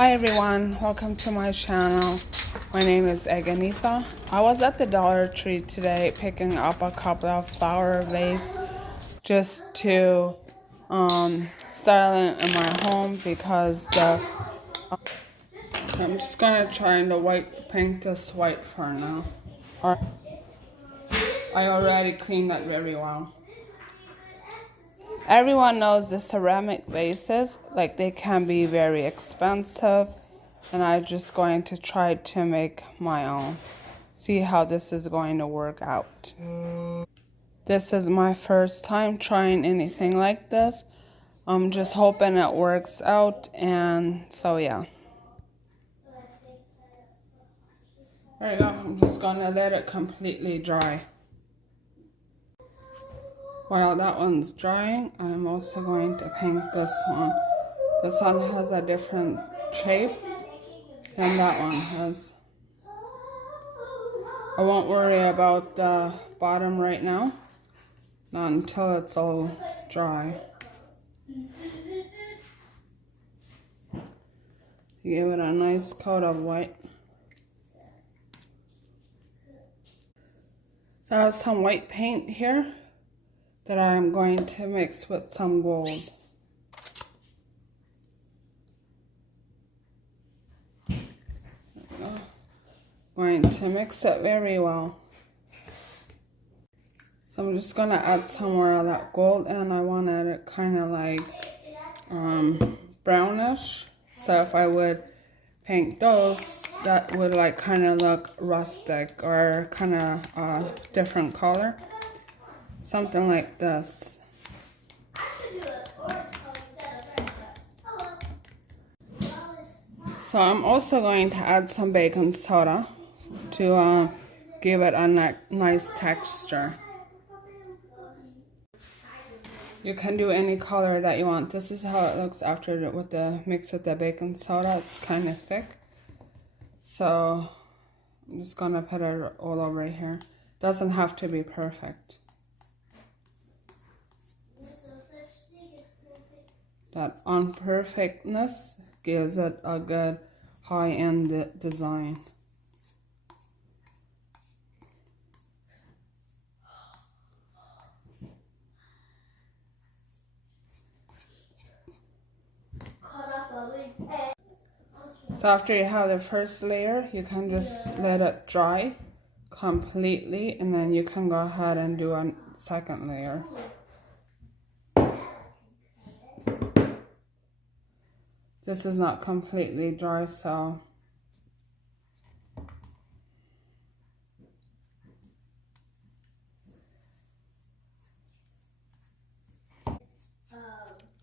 Hi everyone, welcome to my channel. My name is Eganitha. I was at the Dollar Tree today picking up a couple of flower vase just to style it in my home because I'm just gonna try to paint this white for now. I already cleaned that very well. Everyone knows the ceramic vases, like they can be very expensive, and I'm just going to try to make my own. See how this is going to work out. This is my first time trying anything like this. I'm just hoping it works out, and so yeah. There you go, I'm just gonna let it completely dry. While that one's drying, I'm also going to paint this one. This one has a different shape than that one has. I won't worry about the bottom right now, not until it's all dry. Give it a nice coat of white. So I have some white paint here that I'm going to mix with some gold. Going to mix it very well. So I'm just gonna add some more of that gold, and I wanted it kind of like brownish. So if I would paint those, that would like kind of look rustic or kind of a different color. Something like this. So I'm also going to add some baking soda to give it a nice texture. You can do any color that you want. This is how it looks after mix with the baking soda. It's kind of thick. So I'm just gonna put it all over here. Doesn't have to be perfect. That unperfectness gives it a good high-end design. So after you have the first layer, you can just let it dry completely, and then you can go ahead and do a second layer. This is not completely dry, so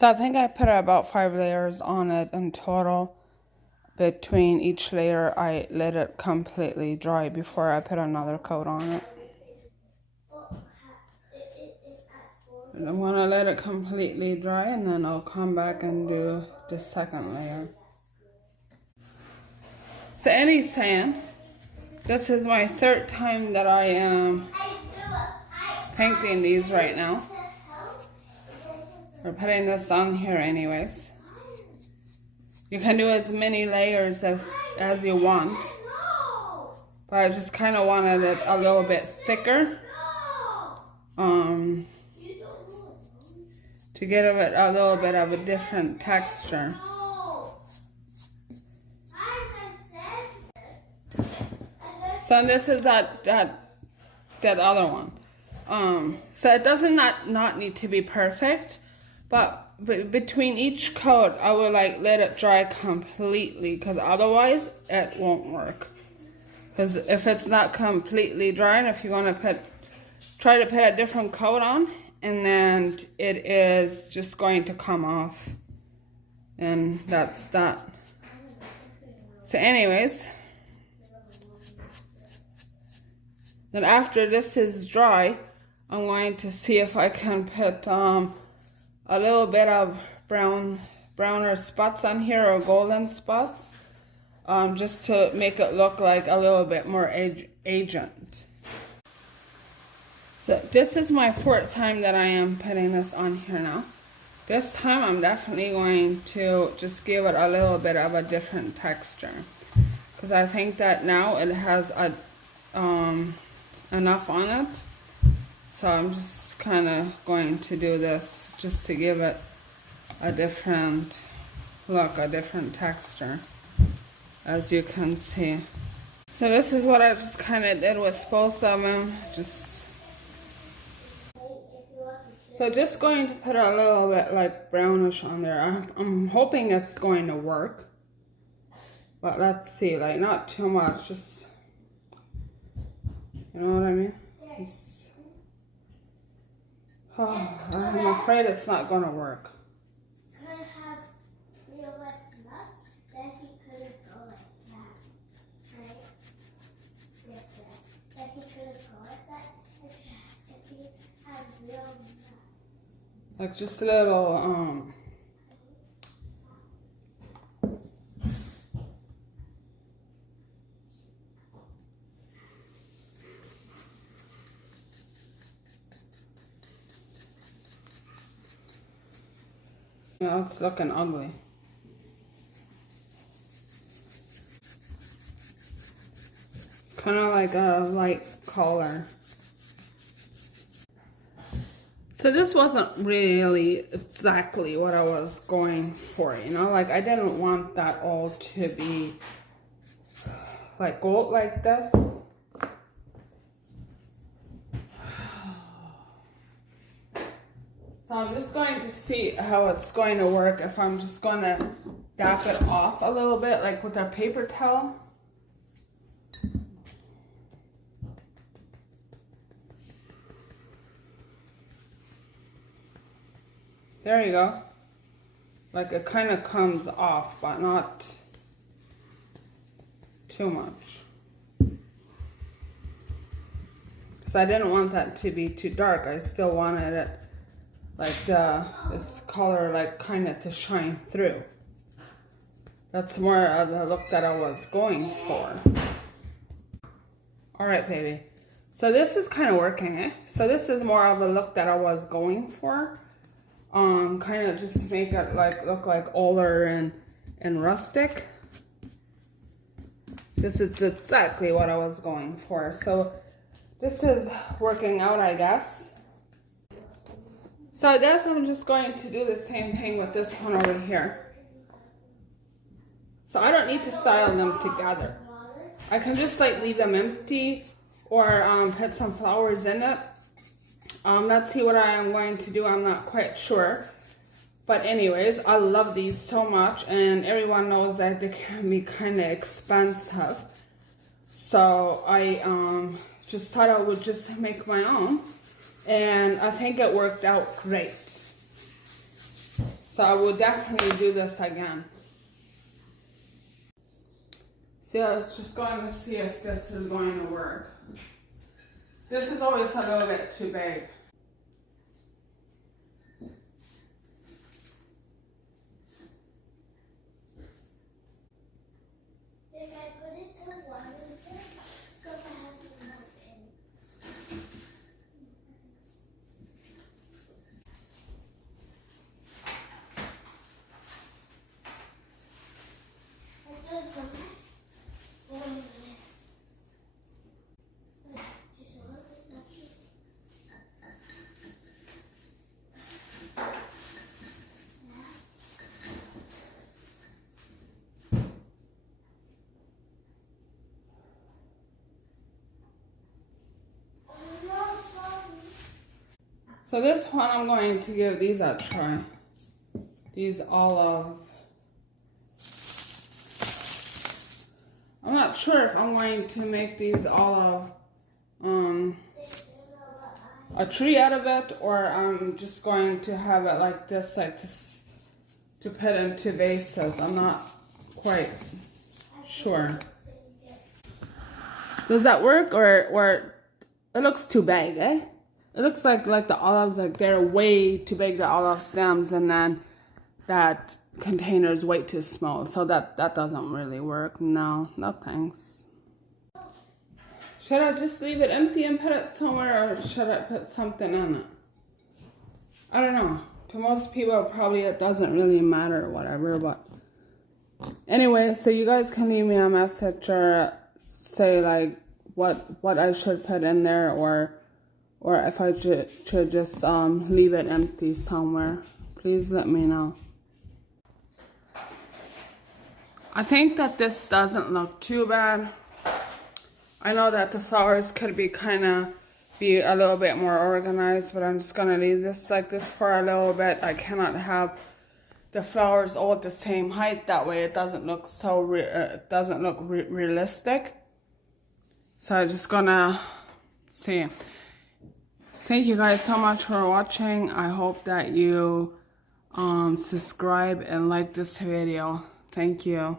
I think I put about 5 layers on it in total. Between each layer, I let it completely dry before I put another coat on it. And I'm gonna let it completely dry, and then I'll come back and do the second layer. So saying, this is my third time that I am painting these right now. We're putting this on here anyways. You can do as many layers as you want, but I just kind of wanted it a little bit thicker to get it a little bit of a different texture. So this is that other one. So it doesn't not need to be perfect, but between each coat, I will like let it dry completely, because otherwise it won't work. Because if it's not completely dry, and if you want to try to put a different coat on, and then it is just going to come off, and that's that. So anyways, then after this is dry, I'm going to see if I can put a little bit of browner spots on here, or golden spots, just to make it look like a little bit more agent. So this is my 4th time that I am putting this on here now. This time I'm definitely going to just give it a little bit of a different texture, because I think that now it has a enough on it. So I'm just kind of going to do this just to give it a different look, a different texture, as you can see. So this is what I just kind of did with both of them. So just going to put a little bit like brownish on there. I'm hoping it's going to work, but let's see, like not too much, just, you know what I mean? Just, oh, I'm afraid it's not going to work. Could have real life nuts, then he couldn't go like that, right? Yes, right. Then he couldn't go like that if he had real nuts. Like just a little, you know, it's looking ugly. It's kind of like a light color. So this wasn't really exactly what I was going for, you know, like I didn't want that all to be like gold like this. So I'm just going to see how it's going to work, if I'm just going to dap it off a little bit, like with a paper towel. There you go. Like it kind of comes off, but not too much. Because I didn't want that to be too dark. I still wanted it like this color like kind of to shine through. That's more of the look that I was going for. Alright, baby. So this is kind of working, eh? So this is more of a look that I was going for. Kind of just make it like look like older and rustic. This is exactly what I was going for. So this is working out, I guess. So I guess I'm just going to do the same thing with this one over here. So I don't need to style them together. I can just like leave them empty or put some flowers in it. Let's see what I am going to do. I'm not quite sure. But anyways, I love these so much, and everyone knows that they can be kind of expensive. So I just thought I would just make my own, and I think it worked out great. So I will definitely do this again. So I was just going to see if this is going to work. This is always a little bit too big. If I put it to one liter, so it has enough in. I've done some on this. Just a little bit lucky. So this one I'm going to give these a try. These olive. I'm not sure if I'm going to make these olive a tree out of it, or I'm just going to have it like this to put into vases. I'm not quite sure. Does that work, or it looks too big, eh? It looks like the olives, like they're way too big, the olive stems, and then that container is way too small. So that doesn't really work. No thanks. Should I just leave it empty and put it somewhere, or should I put something in it? I don't know. to most people, probably it doesn't really matter or whatever, but anyway, so you guys can leave me a message or say like what I should put in there, or if I should just leave it empty somewhere. Please let me know. I think that this doesn't look too bad. I know that the flowers could be a little bit more organized, but I'm just gonna leave this like this for a little bit. I cannot have the flowers all at the same height. That way it doesn't look so realistic. So I'm just gonna see. Thank you guys so much for watching. I hope that you subscribe and like this video. Thank you.